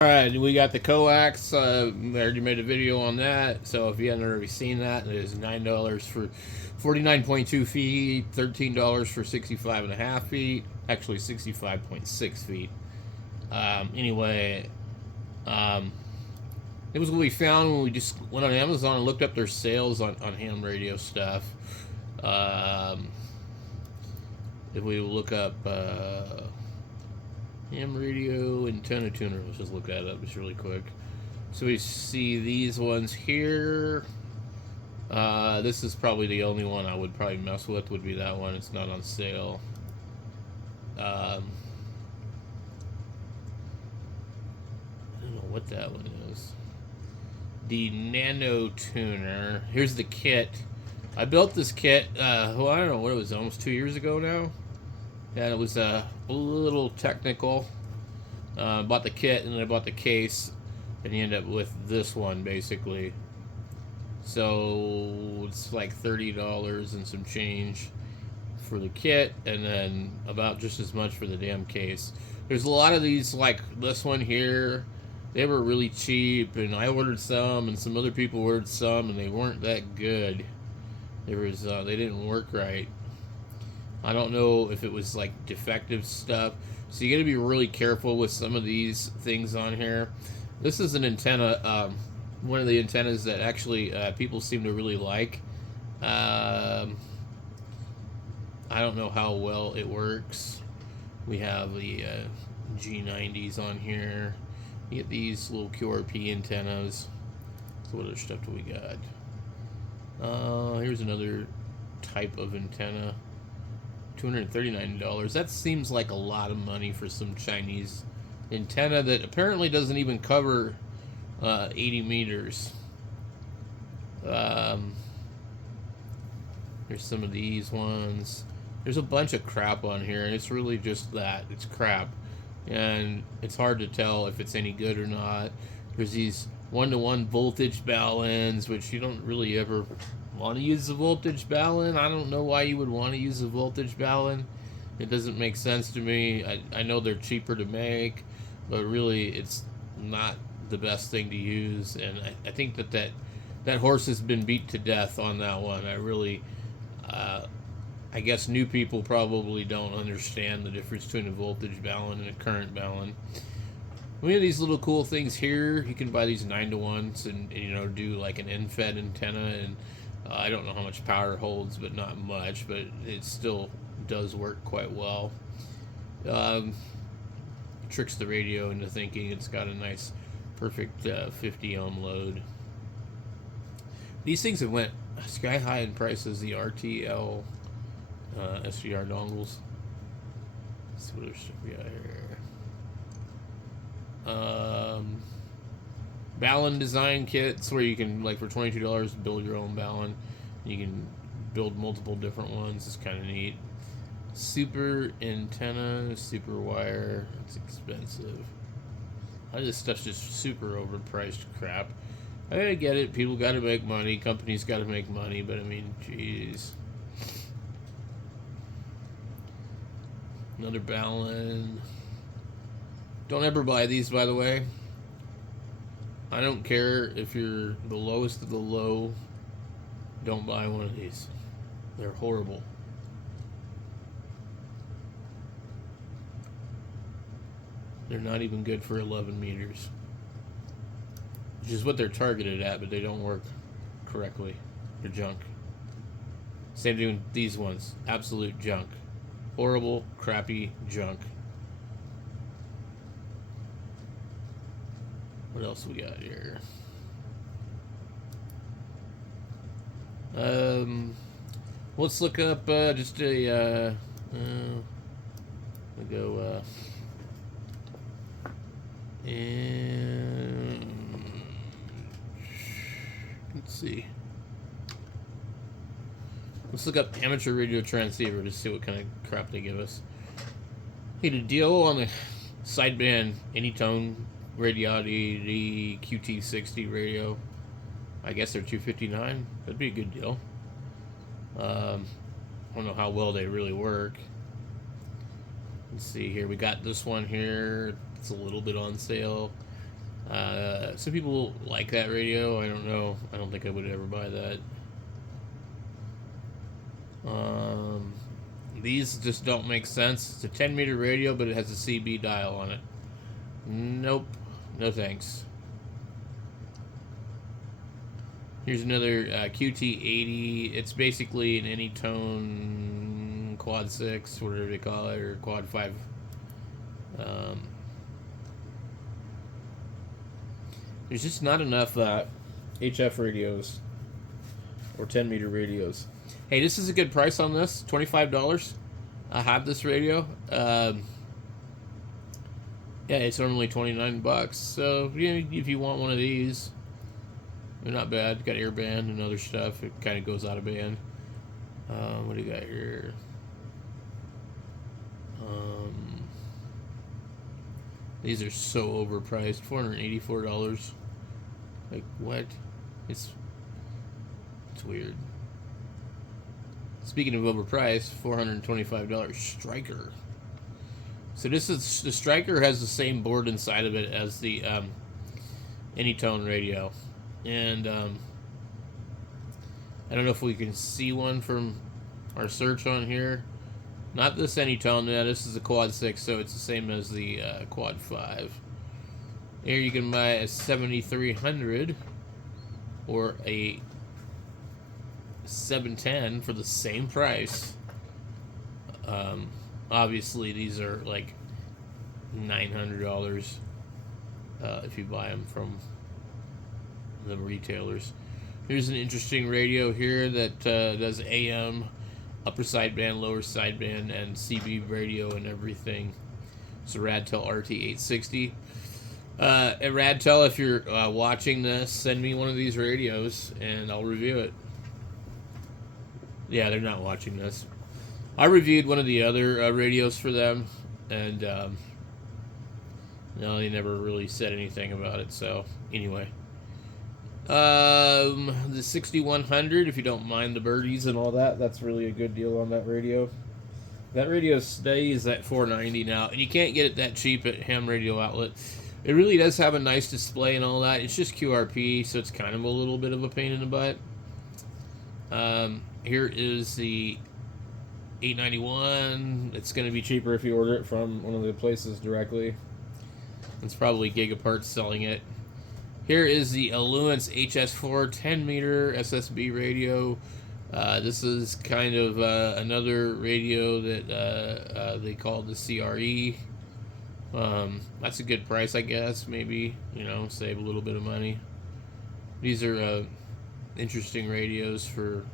Alright, we got the coax. I already made a video on that. So if you haven't already seen that, it is $9 for 49.2 feet, $13 for 65.5 feet, actually 65.6 feet. Anyway, um, it was what we found when we just went on Amazon and looked up their sales on ham radio stuff. Um, if we look up ham radio antenna tuner, let's just look that up just really quick. So we see these ones here. This is probably the only one I would probably mess with, would be that one. It's not on sale. I don't know what that one is. The Nano Tuner. Here's the kit. I built this kit, well, I don't know what it was, almost 2 years ago now. And it was a little technical. Bought the kit and then I bought the case, and you end up with this one basically. So it's like $30 and some change for the kit, and then about just as much for the damn case. There's a lot of these, like this one here. They were really cheap, and I ordered some, and some other people ordered some, and they weren't that good. They didn't work right. I don't know if it was like defective stuff. So you got to be really careful with some of these things on here. This is an antenna, one of the antennas that actually people seem to really like. I don't know how well it works. We have the G90s on here. You get these little QRP antennas. So what other stuff do we got? Here's another type of antenna. $239. That seems like a lot of money for some Chinese antenna that apparently doesn't even cover 80 meters. There's some of these ones. There's a bunch of crap on here, and it's really just that. It's crap. And it's hard to tell if it's any good or not. There's these one-to-one voltage balance, which you don't really ever want to use the voltage balun. I don't know why you would want to use the voltage balun. It doesn't make sense to me. I know they're cheaper to make, but really it's not the best thing to use. And I think that horse has been beat to death on that one. I guess new people probably don't understand the difference between a voltage balun and a current balun. We have these little cool things here. You can buy these 9-to-1s and do like an end-fed antenna, and I don't know how much power it holds, but not much, but it still does work quite well. Tricks the radio into thinking it's got a nice, perfect 50 ohm load. These things have went sky high in prices, the RTL SDR dongles. Let's see what other stuff we got here. Balun design kits where you can, like, for $22 build your own balun. You can build multiple different ones. It's kind of neat. Super antenna, super wire. It's expensive. All this stuff's just super overpriced crap. I get it. People got to make money. Companies got to make money. But I mean, jeez. Another balun. Don't ever buy these, by the way. I don't care if you're the lowest of the low. Don't buy one of these. They're horrible. They're not even good for 11 meters. Which is what they're targeted at, but they don't work correctly. They're junk. Same thing with these ones. Absolute junk. Horrible, crappy junk. What else we got here? Let's look up just a we go and let's see. Let's look up amateur radio transceiver to see what kind of crap they give us. Need a deal on the sideband Anytone Radiotti QT60 radio. I guess they're $259. That'd be a good deal. I don't know how well they really work. Let's see here. We got this one here. It's a little bit on sale. Some people like that radio. I don't know. I don't think I would ever buy that. These just don't make sense. It's a 10-meter radio, but it has a CB dial on it. Nope. No thanks. Here's another QT80. It's basically an Anytone Quad 6, whatever they call it, or Quad 5. There's just not enough HF radios or 10-meter radios. Hey, this is a good price on this. $25. I have this radio. Yeah, it's normally $29. So yeah, if you want one of these, they're not bad. Got air band and other stuff. It kind of goes out of band. What do you got here? These are so overpriced. $484. Like what? It's weird. Speaking of overpriced, $425 Striker. So this is the Striker has the same board inside of it as the Anytone radio, and I don't know if we can see one from our search on here. Not this Anytone. Yeah, this is a Quad 6, so it's the same as the Quad 5. Here you can buy a 7300 or a 710 for the same price. Obviously, these are like $900 if you buy them from the retailers. Here's an interesting radio here that does AM, upper sideband, lower sideband, and CB radio and everything. It's a Radtel RT860. At Radtel, if you're watching this, send me one of these radios and I'll review it. Yeah, they're not watching this. I reviewed one of the other radios for them, and no, they never really said anything about it. So anyway, the 6100, if you don't mind the birdies and all that, that's really a good deal on that radio. That radio stays at $490 now, and you can't get it that cheap at Ham Radio Outlet. It really does have a nice display and all that. It's just QRP, so it's kind of a little bit of a pain in the butt. Here is the 891. It's going to be cheaper if you order it from one of the places directly. It's probably Gigaparts selling it. Here is the Alluance HS4 10-meter SSB radio. This is kind of another radio that they call the CRE. That's a good price, I guess. Maybe, you know, save a little bit of money. These are interesting radios for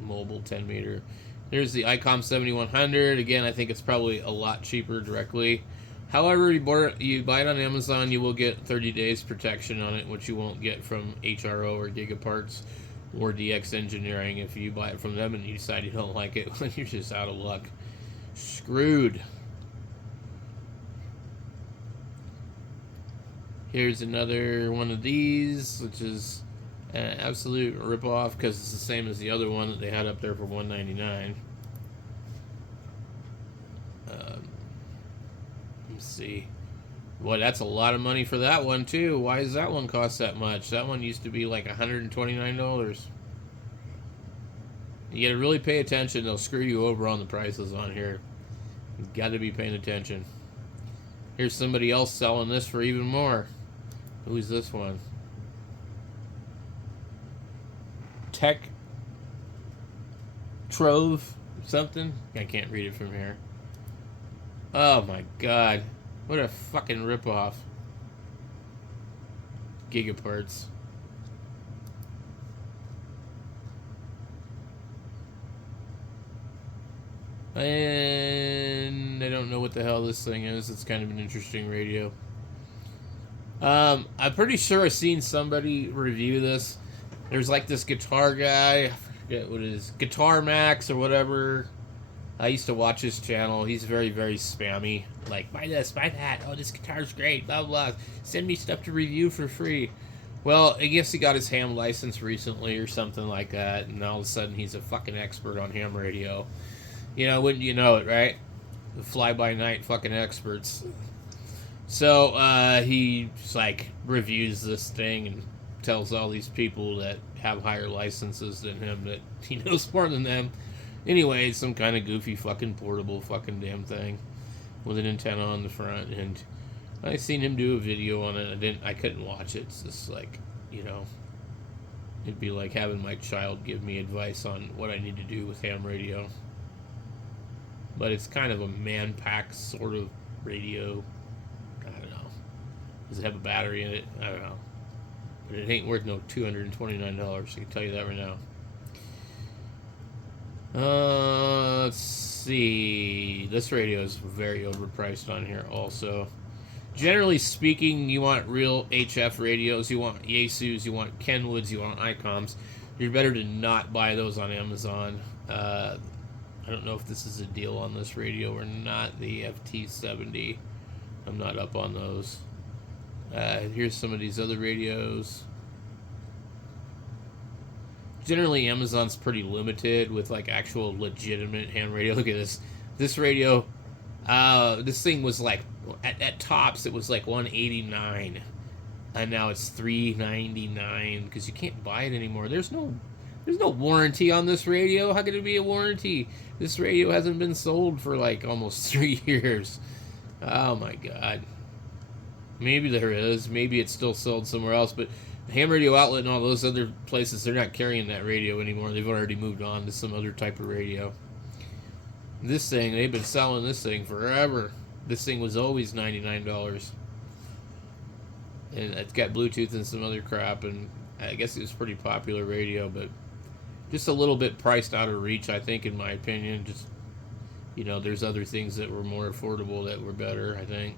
mobile 10-meter. There's the ICOM 7100. Again, I think it's probably a lot cheaper directly. However, you buy it on Amazon, you will get 30 days protection on it, which you won't get from HRO or Gigaparts or DX Engineering. If you buy it from them and you decide you don't like it, you're just out of luck. Screwed. Here's another one of these, which is an absolute ripoff because it's the same as the other one that they had up there for $199. Let's see. Boy, that's a lot of money for that one too. Why does that one cost that much? That one used to be like $129. You gotta really pay attention. They'll screw you over on the prices on here. You've got to be paying attention. Here's somebody else selling this for even more. Who's this one? Tech Trove something? I can't read it from here. Oh my god. What a fucking ripoff. Gigaparts. And I don't know what the hell this thing is. It's kind of an interesting radio. I'm pretty sure I've seen somebody review this. There's like this guitar guy. I forget what it is. Guitar Max or whatever. I used to watch his channel. He's very, very spammy. Like, buy this, buy that. Oh, this guitar's great. Blah, blah. Send me stuff to review for free. Well, I guess he got his ham license recently or something like that. And all of a sudden, he's a fucking expert on ham radio. You know, wouldn't you know it, right? The fly-by-night fucking experts. Anyway, I don't know. It's kind of interesting. Here's another one of these. This is a 10-meter SSB radio. This is kind of So he like reviews this thing and tells all these people that have higher licenses than him that he knows more than them. Anyway, it's some kind of goofy fucking portable fucking damn thing with an antenna on the front, and I seen him do a video on it. I couldn't watch it. It's just like, it'd be like having my child give me advice on what I need to do with ham radio. But it's kind of a man pack sort of radio. I don't know. Does it have a battery in it? I don't know. But it ain't worth no $229. I can tell you that right now. Let's see. This radio is very overpriced on here also. Generally speaking, you want real HF radios, you want Yaesus, you want Kenwoods, you want ICOMs. You're better to not buy those on Amazon. I don't know if this is a deal on this radio or not, the FT70. I'm not up on those. Here's some of these other radios. Generally, Amazon's pretty limited with like actual legitimate ham radio. Look at this. This radio, this thing was like, at tops, it was like $189. And now it's $399 because you can't buy it anymore. There's no warranty on this radio. How could it be a warranty? This radio hasn't been sold for like almost 3 years. Oh my god. Maybe there is. Maybe it's still sold somewhere else, but Ham Radio Outlet and all those other places, they're not carrying that radio anymore. They've already moved on to some other type of radio. This thing, they've been selling this thing forever. This thing was always $99. And it's got Bluetooth and some other crap, and I guess it was pretty popular radio, but just a little bit priced out of reach, I think, in my opinion. Just, there's other things that were more affordable that were better, I think.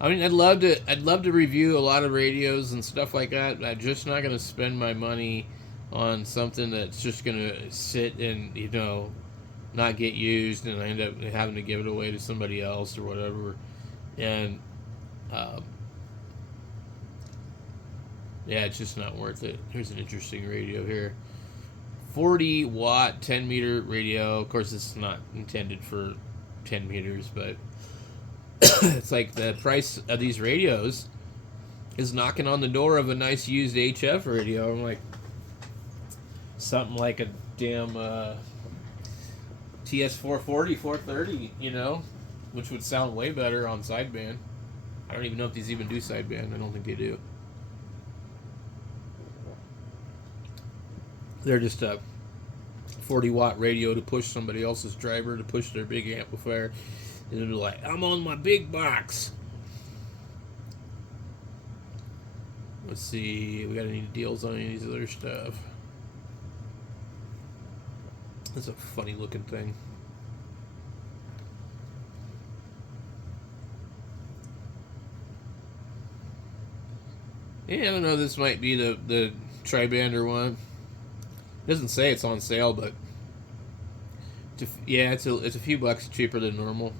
I mean, I'd love to review a lot of radios and stuff like that. I'm just not going to spend my money on something that's just going to sit and, not get used, and I end up having to give it away to somebody else or whatever. And, yeah, it's just not worth it. Here's an interesting radio here. 40 watt, 10 meter radio. Of course, it's not intended for 10 meters, but it's like the price of these radios is knocking on the door of a nice used HF radio. I'm like, something like a damn TS440, 430, which would sound way better on sideband. I don't even know if these even do sideband. I don't think they do. They're just a 40 watt radio to push somebody else's driver, to push their big amplifier. And it'll be like, I'm on my big box. Let's see, we got any deals on any of these other stuff? That's a funny looking thing. Yeah, I don't know, this might be the tribander one. It doesn't say it's on sale, but it's a few bucks cheaper than normal.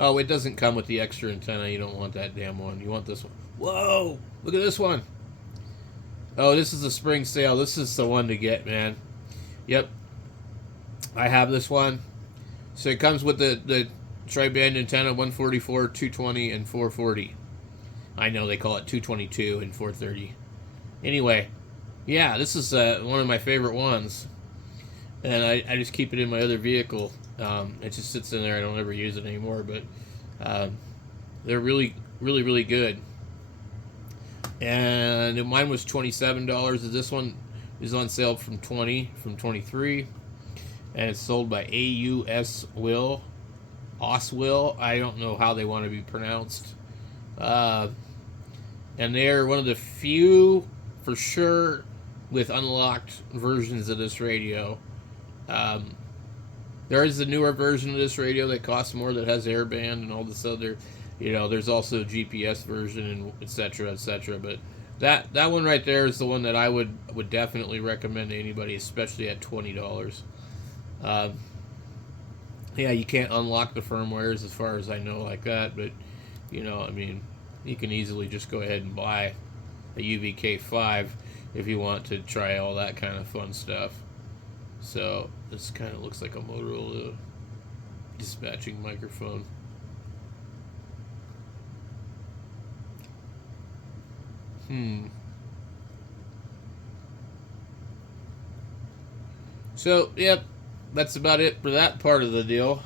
Oh, it doesn't come with the extra antenna. You don't want that damn one. You want this one. Whoa! Look at this one. Oh, this is a spring sale. This is the one to get, man. Yep. I have this one. So it comes with the tri-band antenna, 144, 220, and 440. I know they call it 222 and 430. Anyway, yeah, this is one of my favorite ones. And I just keep it in my other vehicle. It just sits in there. I don't ever use it anymore, but they're really, really, really good. And mine was $27. This one is on sale from $23, and it's sold by Oswill. I don't know how they want to be pronounced. And they're one of the few, for sure, with unlocked versions of this radio. There is a newer version of this radio that costs more, that has airband and all this other, there's also a GPS version and etc. But that one right there is the one that I would definitely recommend to anybody, especially at $20. Yeah, you can't unlock the firmwares as far as I know like that, but you can easily just go ahead and buy a UVK5 if you want to try all that kind of fun stuff. So This kind of looks like a Motorola dispatching microphone. So, yep, that's about it for that part of the deal.